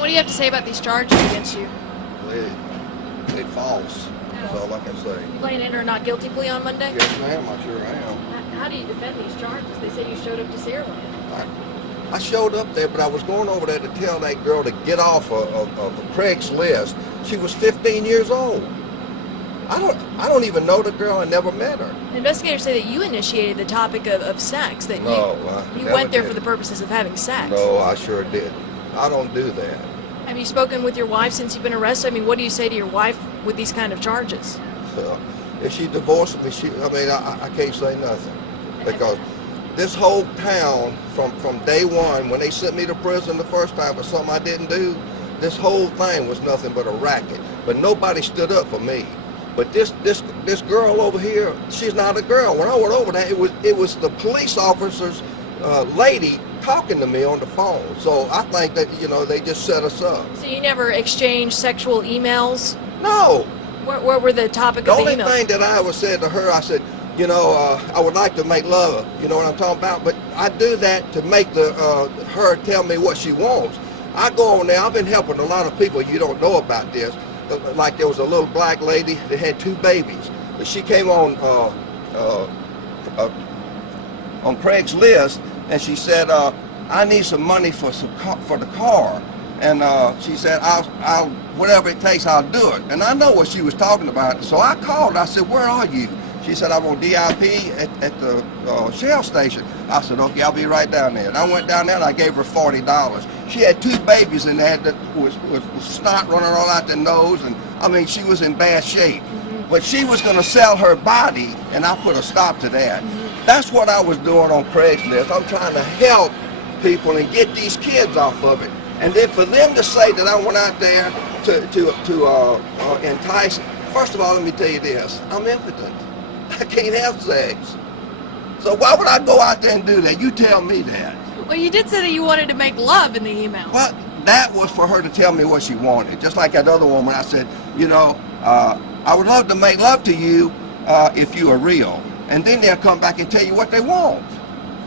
What do you have to say about these charges against you? It's false. That's all I can say. You plan to enter a not guilty plea on Monday? Yes, ma'am, I sure am. How do you defend these charges? They say you showed up to Saraland. I showed up there, but I was going over there to tell that girl to get off of Craigslist. She was 15 years old. I don't even know the girl. I never met her. Investigators say that you initiated the topic of sex. That you went there for the purposes of having sex. No, I sure didn't. I don't do that. Have you spoken with your wife since you've been arrested? I mean, what do you say to your wife with these kind of charges? If she divorced me, I can't say nothing. Because this whole town, from day one, when they sent me to prison the first time for something I didn't do, this whole thing was nothing but a racket. But nobody stood up for me. But this girl over here, she's not a girl. When I went over there, it was the police officer's lady talking to me on the phone. So I think that, they just set us up. So you never exchanged sexual emails? No. What were the topic of the emails? The only thing that I ever said to her, I said, I would like to make love. You know what I'm talking about? But I do that to make her tell me what she wants. I go on there. I've been helping a lot of people. You don't know about this. Like there was a little black lady that had 2 babies. But she came on Craigslist and she said, I need some money for the car. And she said, I'll whatever it takes, I'll do it. And I know what she was talking about. So I called. I said, where are you? She said, I'm on DIP at the Shell station. I said, okay, I'll be right down there. And I went down there and I gave her $40. She had 2 babies in there that was snot running all out their nose. And I mean, she was in bad shape. But she was going to sell her body, and I put a stop to that. That's what I was doing on Craigslist. I'm trying to help people and get these kids off of it. And then for them to say that I went out there to entice, first of all, let me tell you this, I'm impotent. I can't have sex. So why would I go out there and do that? You tell me that. Well, you did say that you wanted to make love in the email. Well, that was for her to tell me what she wanted. Just like that other woman, I said, I would love to make love to you if you are real. And then they'll come back and tell you what they want.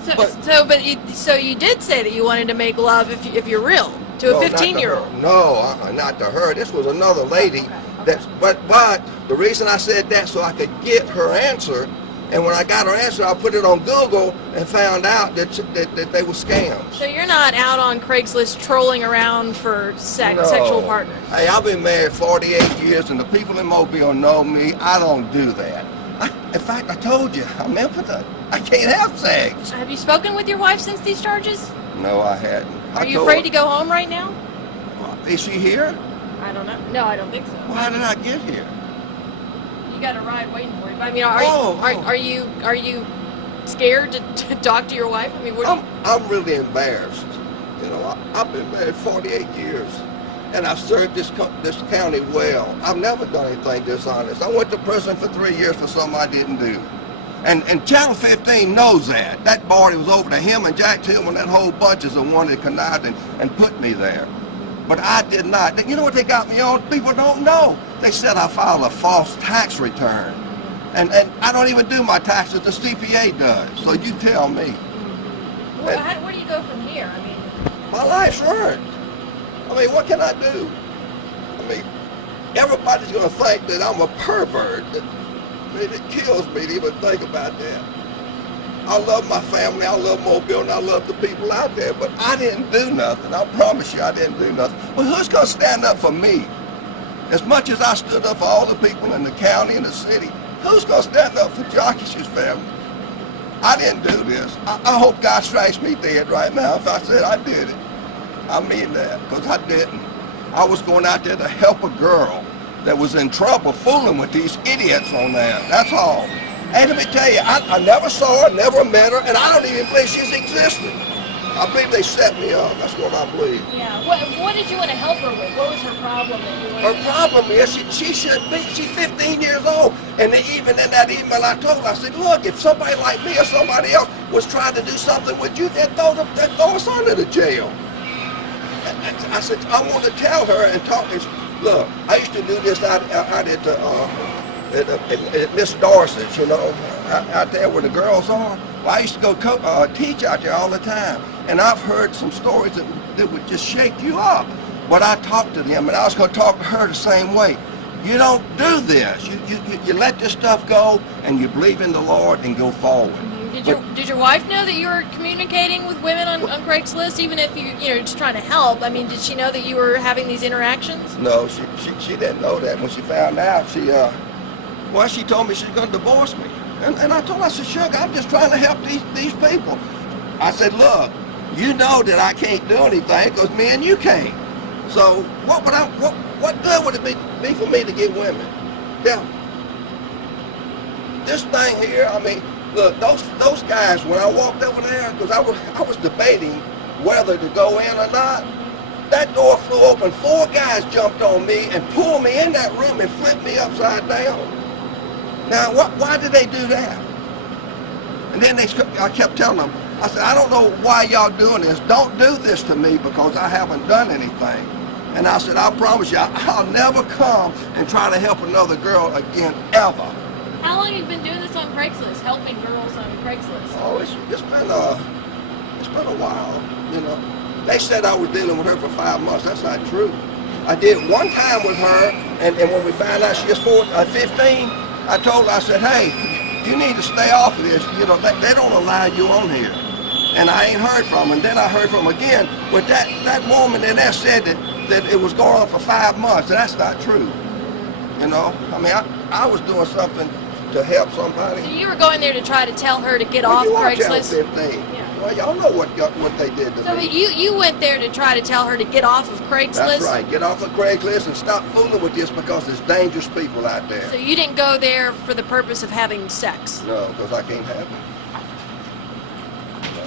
So you did say that you wanted to make love if you're real to a 15-year-old. No, not to her. This was another lady. But the reason I said that so I could get her answer, and when I got her answer, I put it on Google and found out that they were scams. So you're not out on Craigslist trolling around for sexual partners? Hey, I've been married 48 years, and the people in Mobile know me. I don't do that. In fact, I told you, I'm impotent. I can't have sex. Have you spoken with your wife since these charges? No, I hadn't. Are you afraid to go home right now? Is she here? I don't know. No, I don't think so. Well, how did I get here? You got a ride waiting for you. I mean, are you scared to talk to your wife? I mean, I'm really embarrassed. I've been married 48 years, and I've served this county well. I've never done anything dishonest. I went to prison for 3 years for something I didn't do. And Channel 15 knows that. That party was over to him and Jack Tillman, that whole bunch is the one that connived and put me there. But I did not. You know what they got me on? People don't know. They said I filed a false tax return. And I don't even do my taxes. The CPA does. So you tell me. Where do you go from here? I mean, my life's ruined. I mean, what can I do? I mean, everybody's going to think that I'm a pervert. I mean, it kills me to even think about that. I love my family, I love Mobile, and I love the people out there, but I didn't do nothing. I promise you I didn't do nothing. But who's going to stand up for me? As much as I stood up for all the people in the county and the city, who's going to stand up for Jockisch's family? I didn't do this. I hope God strikes me dead right now if I said I did it. I mean that, because I didn't. I was going out there to help a girl that was in trouble fooling with these idiots on there. That's all. And let me tell you, I never saw her, never met her, and I don't even believe she's existed. I believe they set me up. That's what I believe. Yeah. What did you want to help her with? What was her problem? Her problem is she's 15 years old. And even in that email I told her, I said, look, if somebody like me or somebody else was trying to do something with you, they'd throw us under the jail. I said, I want to tell her and talk. Look, I used to do this out at Miss Dorsey's, out there where the girls are. Well, I used to go teach out there all the time. And I've heard some stories that would just shake you up. But I talked to them, and I was going to talk to her the same way. You don't do this. You let this stuff go, and you believe in the Lord and go forward. Did your wife know that you were communicating with women on Craigslist, even if you know just trying to help? I mean, did she know that you were having these interactions? No, she didn't know that. When she found out, she told me she's going to divorce me. And I told her, I said, Sugar, I'm just trying to help these people. I said, look, you know that I can't do anything because me and you can't. So what good would it be for me to get women? Yeah. This thing here, I mean, look, those guys, when I walked over there, because I was debating whether to go in or not, that door flew open. 4 guys jumped on me and pulled me in that room and flipped me upside down. Now, why did they do that? And then I kept telling them, I said, I don't know why y'all doing this. Don't do this to me because I haven't done anything. And I said, I promise you, I'll never come and try to help another girl again, ever. How long have you been doing this on Craigslist, helping girls on Craigslist? Oh, it's been a while, you know. They said I was dealing with her for 5 months. That's not true. I did one time with her, and when we found out she was 15, I told her, I said, hey, you need to stay off of this. You know, they don't allow you on here. And I ain't heard from her. And then I heard from her again. But that woman in there said that it was going on for 5 months, and that's not true. You know, I mean, I was doing something to help somebody. So you were going there to try to tell her to get off Craigslist? 15. Yeah. Well, y'all know what they did to me. So you went there to try to tell her to get off of Craigslist? That's right. Get off of Craigslist and stop fooling with this because there's dangerous people out there. So you didn't go there for the purpose of having sex? No, because I can't have it. No.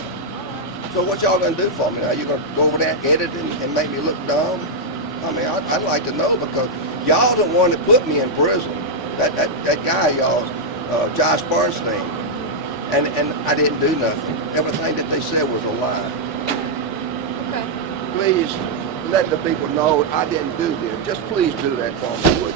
So what y'all gonna do for me now? You gonna go over there and edit and make me look dumb? I mean, I'd like to know because y'all the one that put me in prison. That guy, y'all, Josh Bernstein, and I didn't do nothing. Everything that they said was a lie. Okay. Please let the people know I didn't do this. Just please do that for me, would you?